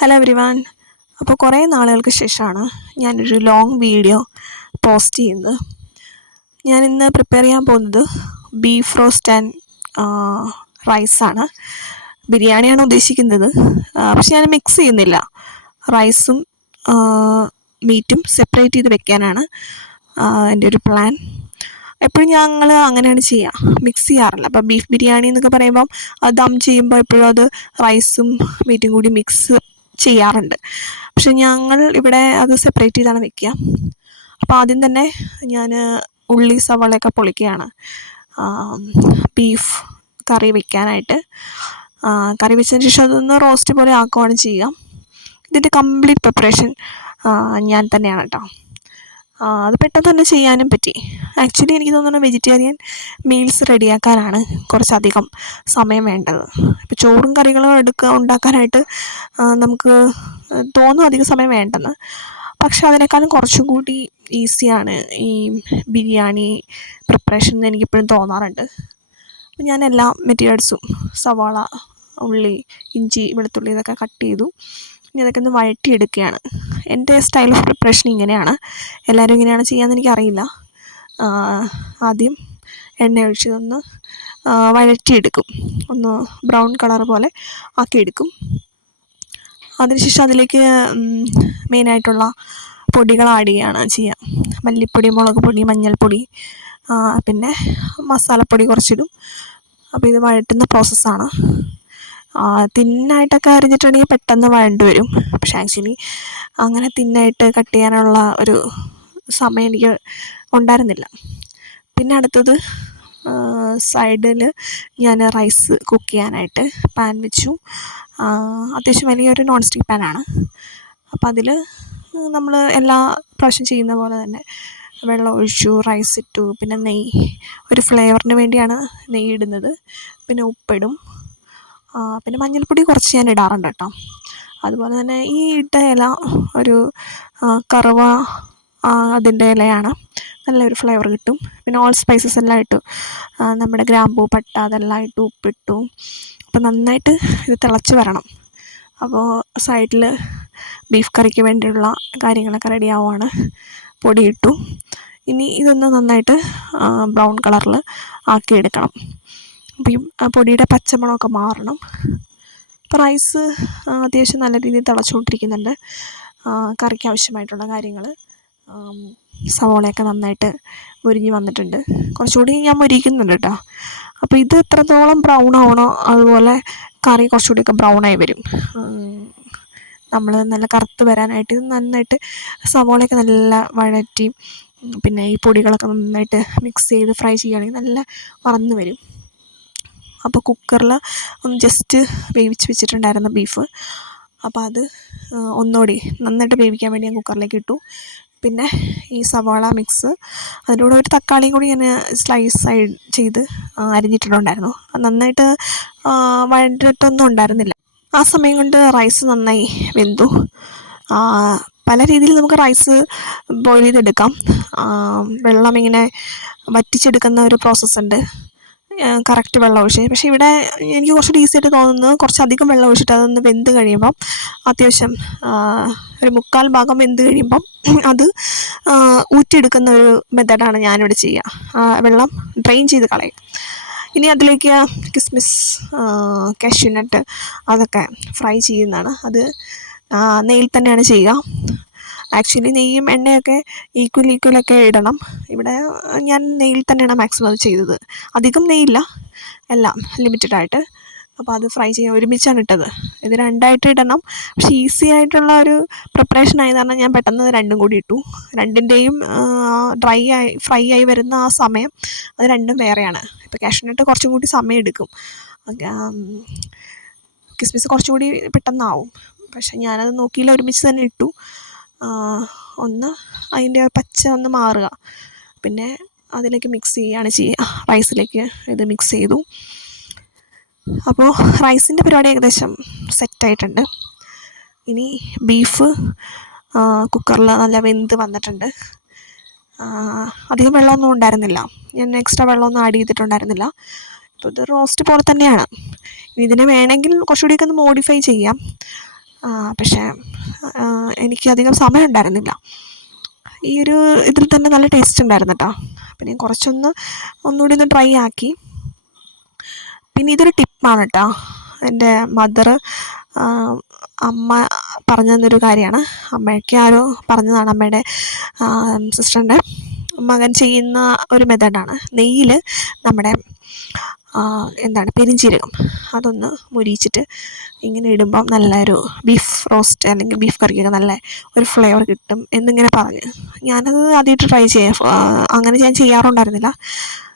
Hello everyone. അപ്പോൾ കുറേ നാളുകൾക്ക് ശേഷമാണ് ഞാനൊരു ലോങ് വീഡിയോ പോസ്റ്റ് ചെയ്യുന്നത്. ഞാനിന്ന് പ്രിപ്പയർ ചെയ്യാൻ പോകുന്നത് ബീഫ് റോസ്റ്റ് ആൻഡ് റൈസാണ്. ബിരിയാണിയാണ് ഉദ്ദേശിക്കുന്നത്. പക്ഷെ ഞാൻ മിക്സ് ചെയ്യുന്നില്ല. റൈസും മീറ്റും സെപ്പറേറ്റ് ചെയ്ത് വെക്കാനാണ് എൻ്റെ ഒരു പ്ലാൻ. എപ്പോഴും ഞങ്ങൾ അങ്ങനെയാണ് ചെയ്യുക, മിക്സ് ചെയ്യാറില്ല. അപ്പോൾ ബീഫ് ബിരിയാണി എന്നൊക്കെ പറയുമ്പം അത് ദം ചെയ്യുമ്പോൾ എപ്പോഴും അത് റൈസും മീറ്റും കൂടി മിക്സ് ചെയ്യാറുണ്ട്. പക്ഷെ ഞങ്ങൾ ഇവിടെ അത് സെപ്പറേറ്റ് ചെയ്താണ് വെക്കുക. അപ്പോൾ ആദ്യം തന്നെ ഞാൻ ഉള്ളി സവാളയൊക്കെ പൊളിക്കുകയാണ് ബീഫ് കറി വെക്കാനായിട്ട്. കറി വെച്ചതിന് ശേഷം അതൊന്ന് റോസ്റ്റ് പോലെ ആക്കുകയാണ് ചെയ്യുക. ഇതിൻ്റെ കംപ്ലീറ്റ് പ്രിപ്പറേഷൻ ഞാൻ തന്നെയാണ് കേട്ടോ. അത് പെട്ടെന്ന് തന്നെ ചെയ്യാനും പറ്റി. ആക്ച്വലി എനിക്ക് തോന്നുന്നു വെജിറ്റേറിയൻ മീൽസ് റെഡിയാക്കാനാണ് കുറച്ചധികം സമയം വേണ്ടത്. ഇപ്പോൾ ചോറും കറികളും ഉണ്ടാക്കാനായിട്ട് നമുക്ക് തോന്നും അധികം സമയം വേണ്ടെന്ന്. പക്ഷെ അതിനേക്കാളും കുറച്ചും കൂടി ഈസിയാണ് ഈ ബിരിയാണി പ്രിപ്പറേഷൻ എന്ന് എനിക്കിപ്പോഴും തോന്നാറുണ്ട്. അപ്പോൾ ഞാൻ എല്ലാ മെറ്റീരിയൽസും സവാള, ഉള്ളി, ഇഞ്ചി, വെളുത്തുള്ളി ഇതൊക്കെ കട്ട് ചെയ്തു. ഇനി അതൊക്കെ ഒന്ന് വഴറ്റിയെടുക്കുകയാണ്. എൻ്റെ സ്റ്റൈൽ ഓഫ് പ്രിപ്പറേഷൻ ഇങ്ങനെയാണ്. എല്ലാവരും ഇങ്ങനെയാണ് ചെയ്യാമെന്ന് എനിക്കറിയില്ല. ആദ്യം എണ്ണ ഒഴിച്ചതൊന്ന് വഴറ്റിയെടുക്കും, ഒന്ന് ബ്രൗൺ കളർ പോലെ ആക്കിയെടുക്കും. അതിനുശേഷം അതിലേക്ക് മെയിനായിട്ടുള്ള പൊടികൾ ആഡ് ചെയ്യുകയാണ് ചെയ്യുക. മല്ലിപ്പൊടി, മുളക് പൊടി, മഞ്ഞൾപ്പൊടി, പിന്നെ മസാലപ്പൊടി കുറച്ചിടും. അപ്പോൾ ഇത് വഴറ്റുന്ന പ്രോസസ്സാണ്. തിന്നായിട്ടൊക്കെ അരിഞ്ഞിട്ടുണ്ടെങ്കിൽ പെട്ടെന്ന് വഴണ്ട് വരും. പക്ഷേ ആക്ച്വലി അങ്ങനെ തിന്നായിട്ട് കട്ട് ചെയ്യാനുള്ള ഒരു സമയം എനിക്ക് ഉണ്ടായിരുന്നില്ല. പിന്നെ അടുത്തത് സൈഡിൽ ഞാൻ റൈസ് കുക്ക് ചെയ്യാനായിട്ട് പാൻ വെച്ചു. അത്യാവശ്യം വലിയൊരു നോൺ സ്റ്റിക്ക് പാനാണ്. അപ്പോൾ അതിൽ നമ്മൾ എല്ലാ പ്രാവശ്യം ചെയ്യുന്ന പോലെ തന്നെ വെള്ളം ഒഴിച്ചു, റൈസ് ഇട്ടു, പിന്നെ നെയ്യ്, ഒരു ഫ്ലേവറിന് വേണ്ടിയാണ് നെയ്യ് ഇടുന്നത്. പിന്നെ ഉപ്പിടും, പിന്നെ മഞ്ഞൾപ്പൊടി കുറച്ച് ഞാൻ ഇടാറുണ്ട് കേട്ടോ. അതുപോലെ തന്നെ ഈ ഇട്ട ഇല ഒരു കറുവ അതിൻ്റെ ഇലയാണ്, നല്ലൊരു ഫ്ലേവർ കിട്ടും. പിന്നെ ഓൾ സ്പൈസസ് എല്ലാം ഇട്ടു, നമ്മുടെ ഗ്രാമ്പൂ, പട്ട അതെല്ലാം ഇട്ടു, ഉപ്പിട്ടു. അപ്പോൾ നന്നായിട്ട് ഇത് തിളച്ച് വരണം. അപ്പോൾ സൈഡിൽ ബീഫ് കറിക്ക് വേണ്ടിയുള്ള കാര്യങ്ങളൊക്കെ റെഡി ആവുകയാണ്. പൊടിയിട്ടു. ഇനി ഇതൊന്ന് നന്നായിട്ട് ബ്രൗൺ കളറിൽ ആക്കിയെടുക്കണം. അപ്പോൾ ഈ പൊടിയുടെ പച്ചമണമൊക്കെ മാറണം. ഇപ്പോൾ റൈസ് അത്യാവശ്യം നല്ല രീതിയിൽ തിളച്ചുകൊണ്ടിരിക്കുന്നുണ്ട്. കറിക്ക് ആവശ്യമായിട്ടുള്ള കാര്യങ്ങൾ, സവോളയൊക്കെ നന്നായിട്ട് മുരിഞ്ഞ് വന്നിട്ടുണ്ട്. കുറച്ചുകൂടി ഞാൻ മുരിക്കുന്നുണ്ട് കേട്ടോ. അപ്പോൾ ഇത് എത്രത്തോളം ബ്രൗൺ ആവണോ അതുപോലെ കറി കുറച്ചുകൂടിയൊക്കെ ബ്രൗണായി വരും. നമ്മൾ നല്ല കറുത്ത് വരാനായിട്ട് ഇത് നന്നായിട്ട് സവോളയൊക്കെ നല്ല വഴറ്റി, പിന്നെ ഈ പൊടികളൊക്കെ നന്നായിട്ട് മിക്സ് ചെയ്ത് ഫ്രൈ ചെയ്യുകയാണെങ്കിൽ നല്ല വറന്ന് വരും. അപ്പോൾ കുക്കറിൽ ഒന്ന് ജസ്റ്റ് വേവിച്ച് വെച്ചിട്ടുണ്ടായിരുന്ന ബീഫ്, അപ്പോൾ അത് ഒന്നുകൂടി നന്നായിട്ട് വേവിക്കാൻ വേണ്ടി ഞാൻ കുക്കറിലേക്ക് ഇട്ടു. പിന്നെ ഈ സവാള മിക്സ്, അതിൻ്റെ കൂടെ ഒരു തക്കാളിയും കൂടി ഞാൻ സ്ലൈസ് ചെയ്ത് അരിഞ്ഞിട്ടുണ്ടായിരുന്നു. അത് നന്നായിട്ട് വഴണ്ടിട്ടൊന്നും ഉണ്ടായിരുന്നില്ല. ആ സമയം കൊണ്ട് റൈസ് നന്നായി വെന്തു. പല രീതിയിൽ നമുക്ക് റൈസ് ബോയിൽ ചെയ്തെടുക്കാം. വെള്ളം ഇങ്ങനെ വറ്റിച്ചെടുക്കുന്ന ഒരു പ്രോസസ്സുണ്ട്, കറക്റ്റ് വെള്ളം ഒഴിച്ച്. പക്ഷേ ഇവിടെ എനിക്ക് കുറച്ചുകൂടി ഈസി ആയിട്ട് തോന്നുന്നത് കുറച്ചധികം വെള്ളം ഒഴിച്ചിട്ട് അതൊന്ന് വെന്ത് കഴിയുമ്പം, അത്യാവശ്യം ഒരു 3/4 ഭാഗം വെന്ത് കഴിയുമ്പം അത് ഊറ്റിയെടുക്കുന്ന ഒരു മെത്തേഡാണ് ഞാനിവിടെ ചെയ്യുക. വെള്ളം ഡ്രെയിൻ ചെയ്ത് കളയും. ഇനി അതിലേക്ക് കിസ്മിസ്, കാഷ്യൂനട്ട് അതൊക്കെ ഫ്രൈ ചെയ്യുന്നതാണ്. അത് നെയ്യിൽ തന്നെയാണ് ചെയ്യുക. ആക്ച്വലി നെയ്യും എണ്ണയൊക്കെ ഈക്വലൊക്കെ ഇടണം. ഇവിടെ ഞാൻ നെയ്യിൽ തന്നെയാണ് മാക്സിമം അത് ചെയ്തത്. അധികം നെയ്യില്ല, എല്ലാം ലിമിറ്റഡായിട്ട്. അപ്പോൾ അത് ഫ്രൈ ചെയ്യാൻ ഒരുമിച്ചാണ് ഇട്ടത്. ഇത് രണ്ടായിട്ട് ഇടണം. പക്ഷേ ഈസി ആയിട്ടുള്ള ഒരു പ്രിപ്പറേഷൻ ആയത് കാരണം ഞാൻ പെട്ടെന്ന് രണ്ടും കൂടി ഇട്ടു. രണ്ടിൻ്റെയും ഫ്രൈ ആയി വരുന്ന ആ സമയം അത് രണ്ടും വേറെയാണ്. ഇപ്പോൾ കാഷ്യൂനട്ട് കുറച്ചും കൂടി സമയം എടുക്കും, കിസ്മിസ് കുറച്ചുകൂടി പെട്ടെന്നാവും. പക്ഷേ ഞാനത് നോക്കിയില്ല, ഒരുമിച്ച് തന്നെ ഇട്ടു. ഒന്ന് അതിൻ്റെ പച്ച ഒന്ന് മാറുക, പിന്നെ അതിലേക്ക് മിക്സ് ചെയ്യുകയാണ് ചെയ്യുക. റൈസിലേക്ക് ഇത് മിക്സ് ചെയ്തു. അപ്പോൾ റൈസിൻ്റെ പരിപാടി ഏകദേശം സെറ്റായിട്ടുണ്ട്. ഇനി ബീഫ് കുക്കറിൽ നല്ല വെന്ത് വന്നിട്ടുണ്ട്. അധികം വെള്ളമൊന്നും ഉണ്ടായിരുന്നില്ല, ഞാൻ എക്സ്ട്രാ വെള്ളമൊന്നും ആഡ് ചെയ്തിട്ടുണ്ടായിരുന്നില്ല. അപ്പോൾ ഇത് റോസ്റ്റ് പോലെ തന്നെയാണ്. ഇതിനെ വേണമെങ്കിൽ കുറച്ചുകൂടിയൊക്കെ ഒന്ന് മോഡിഫൈ ചെയ്യാം. പക്ഷേ എനിക്കധികം സമയം ഉണ്ടായിരുന്നില്ല. ഈ ഒരു ഇതിൽ തന്നെ നല്ല ടേസ്റ്റ് ഉണ്ടായിരുന്നു കേട്ടോ. പിന്നെ ഞാൻ ഒന്നുകൂടി ഒന്ന് ട്രൈ ആക്കി. പിന്നെ ഇതൊരു ടിപ്പാണ് കേട്ടോ. എൻ്റെ മദറ് അമ്മ പറഞ്ഞു തന്നൊരു കാര്യമാണ്. അമ്മയ്ക്ക് ആരോ പറഞ്ഞതാണ്. അമ്മയുടെ സിസ്റ്ററിൻ്റെ മകൻ ചെയ്യുന്ന ഒരു മെത്തേഡാണ്. നെയ്യിൽ നമ്മുടെ പെരുംജീരകം അതൊന്ന് മൊരിയിച്ചിട്ട് ഇങ്ങനെ ഇടുമ്പം നല്ലൊരു ബീഫ് റോസ്റ്റ് അല്ലെങ്കിൽ ബീഫ് കറിക്കൊക്കെ നല്ല ഒരു ഫ്ലേവർ കിട്ടും എന്നിങ്ങനെ പറഞ്ഞ്. ഞാനത് ആദ്യമായിട്ട് ട്രൈ ചെയ്യാം. അങ്ങനെ ഞാൻ ചെയ്യാറുണ്ടായിരുന്നില്ല.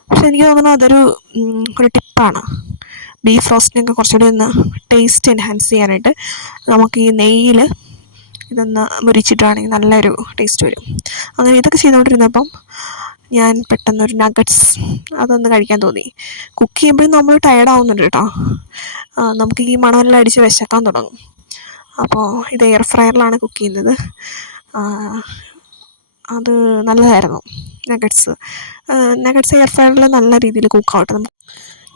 പക്ഷെ എനിക്ക് തോന്നുന്നു അതൊരു ടിപ്പാണ്. ബീഫ് റോസ്റ്റിനൊക്കെ കുറച്ചുകൂടി ഒന്ന് ടേസ്റ്റ് എൻഹാൻസ് ചെയ്യാനായിട്ട് നമുക്ക് ഈ നെയ്യിൽ ഇതൊന്ന് മുരിച്ചിട്ടാണെങ്കിൽ നല്ലൊരു ടേസ്റ്റ് വരും. അങ്ങനെ ഇതൊക്കെ ചെയ്തുകൊണ്ടിരുന്നപ്പം ഞാൻ പെട്ടെന്നൊരു നഗറ്റ്സ് അതൊന്ന് കഴിക്കാൻ തോന്നി. കുക്ക് ചെയ്യുമ്പോഴും നമ്മൾ ടയേർഡാവുന്നുണ്ട് കേട്ടോ. നമുക്ക് ഈ മണമെല്ലാം അടിച്ച് വിശക്കാൻ തുടങ്ങും. അപ്പോൾ ഇത് എയർ ഫ്രയറിലാണ് കുക്ക് ചെയ്യുന്നത്. അത് നല്ലതായിരുന്നു. നഗറ്റ്സ് എയർ ഫ്രയറിൽ നല്ല രീതിയിൽ കുക്കാവട്ടെ.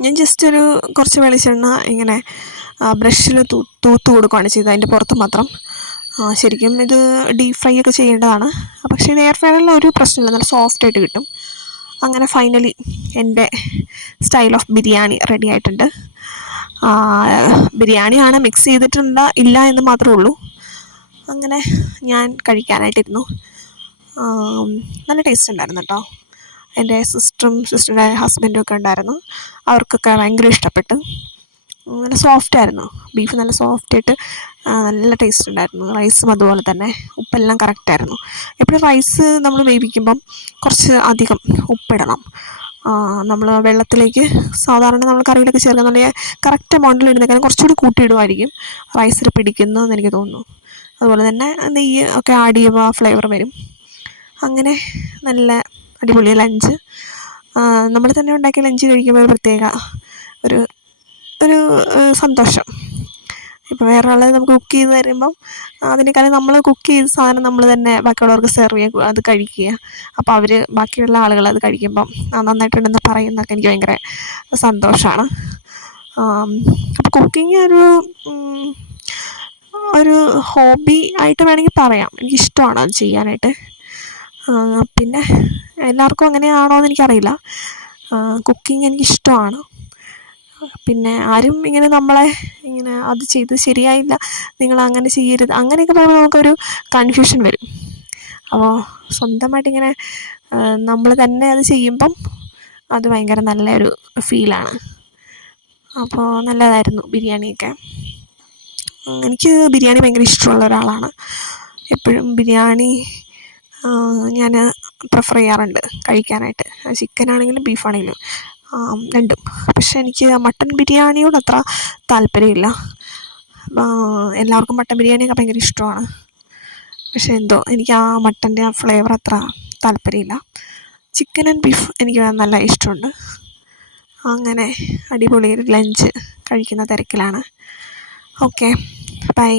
ഞാൻ ജസ്റ്റ് കുറച്ച് വെളിച്ചെണ്ണ ഇങ്ങനെ ബ്രഷിൽ തൂത്ത് കൊടുക്കുകയാണ് ചെയ്തത്, അതിൻ്റെ പുറത്ത് മാത്രം. ശരിക്കും ഇത് ഡീപ്പ് ഫ്രൈ ഒക്കെ ചെയ്യേണ്ടതാണ്. പക്ഷേ ഇത് എയർ ഫ്രയറിൽ ഒരു പ്രശ്നമില്ല, നല്ല സോഫ്റ്റായിട്ട് കിട്ടും. അങ്ങനെ ഫൈനലി എൻ്റെ സ്റ്റൈൽ ഓഫ് ബിരിയാണി റെഡി ആയിട്ടുണ്ട്. ബിരിയാണിയാണ്, മിക്സ് ഇല്ല എന്ന് മാത്രമേ ഉള്ളൂ. അങ്ങനെ ഞാൻ കഴിക്കാനായിട്ടിരുന്നു. നല്ല ടേസ്റ്റ് ഉണ്ടായിരുന്നു കേട്ടോ. എൻ്റെ സിസ്റ്ററുടെ ഹസ്ബൻഡും ഒക്കെ ഉണ്ടായിരുന്നു. അവർക്കൊക്കെ ഭയങ്കര ഇഷ്ടപ്പെട്ടു. നല്ല സോഫ്റ്റായിരുന്നു ബീഫ്, നല്ല സോഫ്റ്റായിട്ട് നല്ല ടേസ്റ്റ് ഉണ്ടായിരുന്നു. റൈസും അതുപോലെ തന്നെ, ഉപ്പെല്ലാം കറക്റ്റായിരുന്നു. എപ്പോഴും റൈസ് നമ്മൾ വേവിക്കുമ്പം കുറച്ച് അധികം ഉപ്പിടണം. നമ്മൾ വെള്ളത്തിലേക്ക് സാധാരണ നമ്മൾ കറിയിലൊക്കെ ചേർക്കുന്നുണ്ടെങ്കിൽ കറക്റ്റ് എമൗണ്ടിൽ ഇടുന്നേക്കാളും കുറച്ചുകൂടി കൂട്ടിയിടുമായിരിക്കും റൈസിൽ പിടിക്കുന്നതെന്ന് എനിക്ക് തോന്നുന്നു. അതുപോലെ തന്നെ നെയ്യ് ഒക്കെ ആഡ് ചെയ്യുമ്പോൾ ആ ഫ്ലേവർ വരും. അങ്ങനെ നല്ല അടിപൊളി ലഞ്ച്, നമ്മൾ തന്നെ ഉണ്ടാക്കിയ ലഞ്ച് കഴിക്കുമ്പോൾ ഒരു പ്രത്യേക ഒരു സന്തോഷം. ഇപ്പോൾ വേറൊരാൾ നമുക്ക് കുക്ക് ചെയ്ത് തരുമ്പം അതിനേക്കാളും നമ്മൾ കുക്ക് ചെയ്ത സാധനം നമ്മൾ തന്നെ ബാക്കിയുള്ളവർക്ക് സെർവ് ചെയ്യുക, അത് കഴിക്കുക. അപ്പോൾ അവർ ബാക്കിയുള്ള ആളുകൾ അത് കഴിക്കുമ്പം നന്നായിട്ടുണ്ടെന്ന് പറയുന്നതൊക്കെ എനിക്ക് ഭയങ്കര സന്തോഷമാണ്. അപ്പോൾ കുക്കിംഗ് ഒരു ഹോബി ആയിട്ട് വേണമെങ്കിൽ പറയാം. എനിക്കിഷ്ടമാണ് അത് ചെയ്യാനായിട്ട്. പിന്നെ എല്ലാവർക്കും അങ്ങനെയാണോ എന്ന് എനിക്കറിയില്ല. കുക്കിംഗ് എനിക്കിഷ്ടമാണ്. പിന്നെ ആരും ഇങ്ങനെ നമ്മളെ ഇങ്ങനെ അത് ചെയ്ത് ശരിയായില്ല, നിങ്ങളങ്ങനെ ചെയ്യരുത്, അങ്ങനെയൊക്കെ പറയുമ്പോൾ നമുക്കൊരു കൺഫ്യൂഷൻ വരും. അപ്പോൾ സ്വന്തമായിട്ടിങ്ങനെ നമ്മൾ തന്നെ അത് ചെയ്യുമ്പം അത് ഭയങ്കര നല്ലൊരു ഫീലാണ്. അപ്പോൾ നല്ലതായിരുന്നു ബിരിയാണിയൊക്കെ. എനിക്ക് ബിരിയാണി ഭയങ്കര ഇഷ്ടമുള്ള ഒരാളാണ്. എപ്പോഴും ബിരിയാണി ഞാൻ പ്രിഫർ ചെയ്യാറുണ്ട് കഴിക്കാനായിട്ട്. ചിക്കനാണെങ്കിലും ബീഫാണെങ്കിലും രണ്ടും. പക്ഷെ എനിക്ക് മട്ടൻ ബിരിയാണിയോട് അത്ര താല്പര്യമില്ല. എല്ലാവർക്കും മട്ടൻ ബിരിയാണിയൊക്കെ ഭയങ്കര ഇഷ്ടമാണ്. പക്ഷെ എന്തോ എനിക്ക് ആ മട്ടൻ്റെ ആ ഫ്ലേവർ അത്ര താല്പര്യമില്ല. ചിക്കൻ ആൻഡ് ബീഫ് എനിക്ക് നല്ല ഇഷ്ടമുണ്ട്. അങ്ങനെ അടിപൊളി ഒരു ലഞ്ച് കഴിക്കുന്ന തിരക്കിലാണ്. Okay, by.